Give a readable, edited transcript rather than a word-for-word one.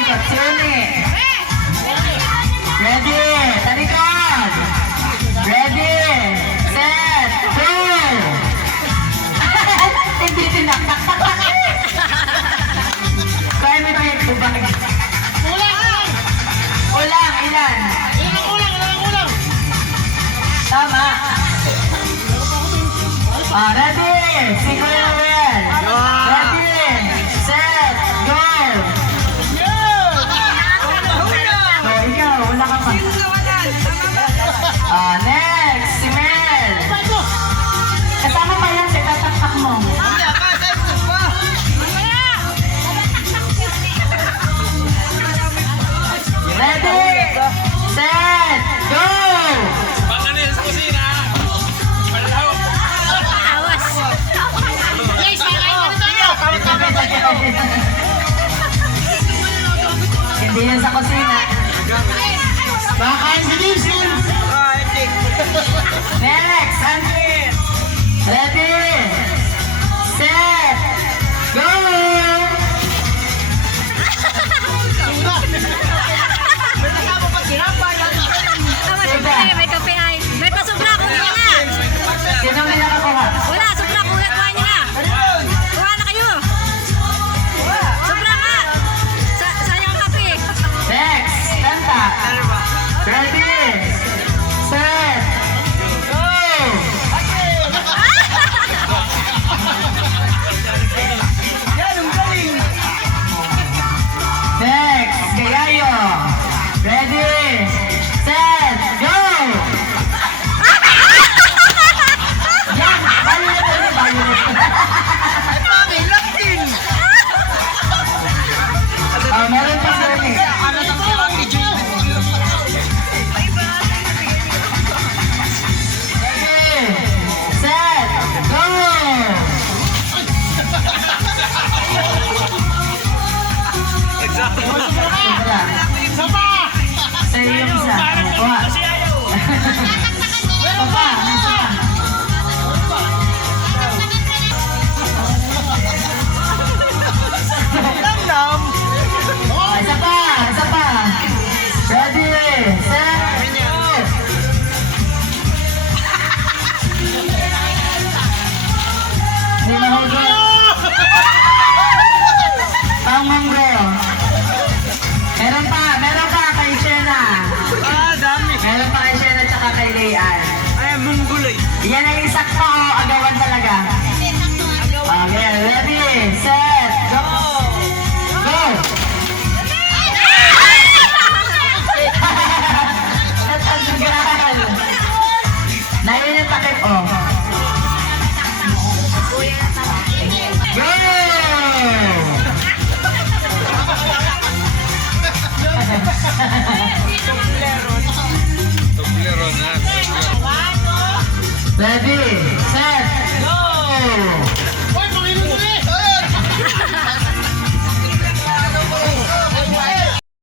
ikot. Si Uni. Ready? Talikod. Ready? Set. Go! Hindi tinaktak. Kaya may may bubag. Ulang, ilan? Ulang. Tama. Ready? Sige na well. Ready? Set. Go! So, ikaw, wala ka pa. Next, si Mel. Kasama pa yan, tataktak mo. Ready? Set. Go! Hindi yan sa kusina. Baka si Jason. Next, Andy. Ready? Set. Go! May kape ay. May pasubra, kuha na. Sino may nakakuha? Wala, sobra, kuha niyo na. Kuha na kayo. Sobra nga. Sayang ang kape. Next, kanta. Ready? Set. Go! Next, Gayayo. Ready? Set. Go! Yan! Bayo na tayo, meron pa sa rin eh. Ready? Set. Go! Sobra. Sa'yo yung isa. Kuha. Papa, nasa pa. Isa pa. Ready, set, go! Hindi mahugot. Pang-manggo. Meron pa kay Shena. Meron pa kay Shena tsaka kay Leanne. Ay, mungguloy. Yan ay sakto